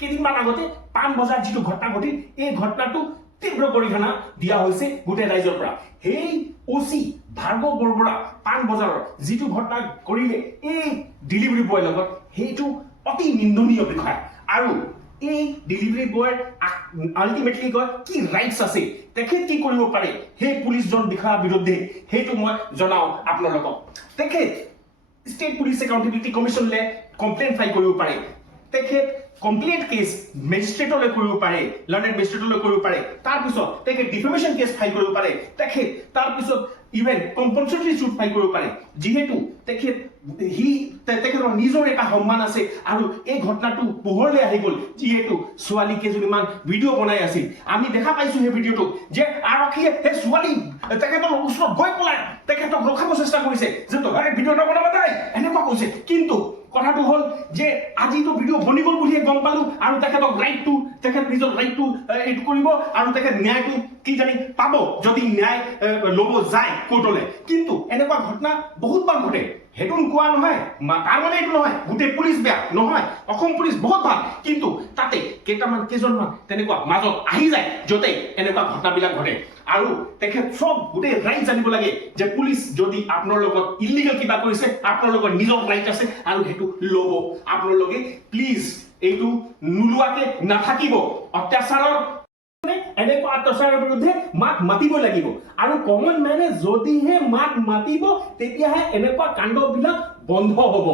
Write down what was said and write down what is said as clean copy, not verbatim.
কেইদিনমান আগতে পাণ বজাৰ যিটো ঘটনা ঘটিল এই ঘটনাটো তীব্ৰ পৰিঘটনা দিয়া হৈছে গোটেই ৰাইজৰ পৰা। সেই ওচি ভাৰ্গৱ বৰবৰা পাণ বজাৰৰ যিটো ঘটনা কৰিলে এই ডেলিভাৰী বয়ৰ লগত সেইটো অতি নিন্দনীয় বিষয়। আৰু এই ডেলিভাৰী বয়ৰ আল্টিমেটলি কয় কি ৰাইটছ আছে, তেখেত কি কৰিব পাৰে সেই পুলিচজন বিষয়াৰ বিৰুদ্ধে সেইটো মই জনাও আপোনালোকক। তেখেত ষ্টেট পুলিচ একাউণ্টেবিলিটি কমিশ্যনলৈ কমপ্লেইন ফাইল কৰিব পাৰে, তেখেত কমপ্লেইন কেছ মেজিষ্ট্ৰেটলৈ কৰিব পাৰে, লাৰ্ণেড মেজিষ্ট্ৰেটলৈ কৰিব পাৰে, তাৰপিছত তেখেত ডিফেমেশ্যন কেছ ফাইল কৰিব পাৰে, তেখেত তাৰপিছত ইভেন কম্পালচৰি চুট ফাইল কৰিব পাৰে। যিহেতু তেখেতৰ নিজৰ এটা সন্মান আছে আৰু এই ঘটনাটো পোহৰলৈ আহি গ'ল। যিহেতু ছোৱালী কেইজনীমান ভিডিঅ' বনাই আছিল, আমি দেখা পাইছো সেই ভিডিঅ'টো যে আৰক্ষীয়ে সেই ছোৱালী তেখেতৰ ওচৰত গৈ পেলাই তেখেতক ৰখাব চেষ্টা কৰিছে যে তহঁতে ভিডিঅ' নবনাব নাই এনেকুৱা কৈছে। কিন্তু কথাটো হ'ল যে আজিতো ভিডিঅ' বনি গ'ল বুলিহে গম পালো আৰু তেখেতক তেখেত নিজৰ ৰাইটটো এইটো কৰিব আৰু তেখেত ন্যায়টো কি জানি পাব যদি ন্যায় ল'ব যায় কোৰ্টলৈ। কিন্তু এনেকুৱা ঘটনা বহুতবাৰ ঘটে, সেইটো কোৱা নহয়, তাৰ মানে এইটো নহয় গোটেই পুলিচ বেয়া নহয়, অসম পুলিচ বহুত ভাল, কিন্তু তাতে কেইজনমান তেনেকুৱা মাজত আহি যায় য'তে এনেকুৱা ঘটনাবিলাক ঘটে। আৰু তেখেত চব গোটেই ৰাইট জানিব লাগে যে পুলিচ যদি আপোনাৰ লগত ইলিগেল কিবা কৰিছে আপোনালোকৰ নিজৰ ৰাইট আছে আৰু সেইটো ল'ব আপোনালোকে। প্লিজ এইটো নোলোৱাকে নাথাকিব। অত্যাচাৰৰ এনেকুৱা অত্যাচাৰৰ বিৰুদ্ধে মাত মাতিব লাগিব আৰু কমন মেনে যদিহে মাত মাতিব তেতিয়াহে এনেকুৱা কাণ্ডবিলাক বন্ধ হ'ব।